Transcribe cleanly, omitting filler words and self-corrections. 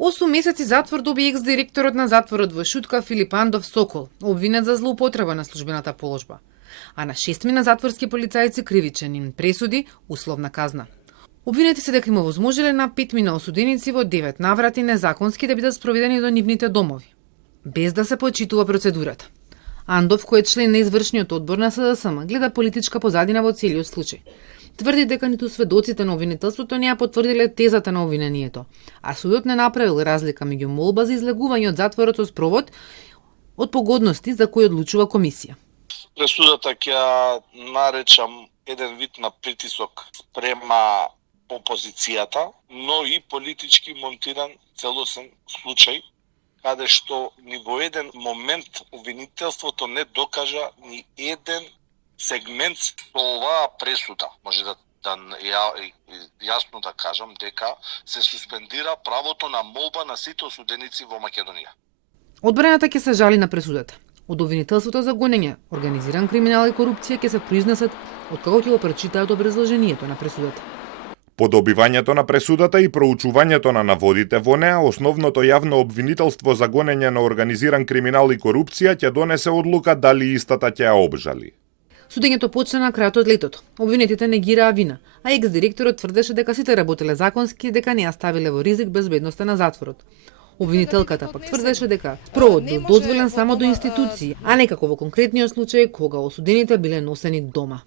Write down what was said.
8 месеци затвор доби екс-директорот на затворот во Шутка Филип Андов Сокол, обвинет за злоупотреба на службената положба. А на 6 затворски полицајци кривичен им пресуди условна казна. Обвинети се дека им овозможиле на 5 осуденици во 9 наврати незаконски да бидат спроведени до нивните домови, без да се почитува процедурата. Андов, кој е член на извршниот одбор на СДСМ, гледа политичка позадина во целиот случај. Тврди дека ниту сведоците на обвинителството не ја потврдиле тезата на обвинението, а судот не направил разлика меѓу молба за излегување од затворот со спровод од погодности за кои одлучува комисија. Пресудата ќе наречам еден вид на притисок према опозицијата, но и политички монтиран целосен случај, каде што ни во еден момент обвинителството не докажа ни еден сегмент со оваа пресуда. Може да јасно да кажам дека се суспендира правото на молба на сите осуденици во Македонија. Одбраната ќе се жали на пресудата. Од обвинителството за гонење, организиран криминал и корупција ќе се произнесат откако ќе го прочитаат образложението на пресудата. По добивањето на пресудата и проучувањето на наводите во неа, основното јавно обвинителство за гонење на организиран криминал и корупција ќе донесе одлука дали истата ќе ја обжали. Судењето почна на крајот од летото. Обвинетите негираа вина, а екс-директорот тврдеше дека сите работеле законски и дека не ја ставиле во ризик безбедноста на затворот. Обвинителката пак тврдеше дека провод бил дозволен само до институции, а не како во конкретниот случај кога осудените биле носени дома.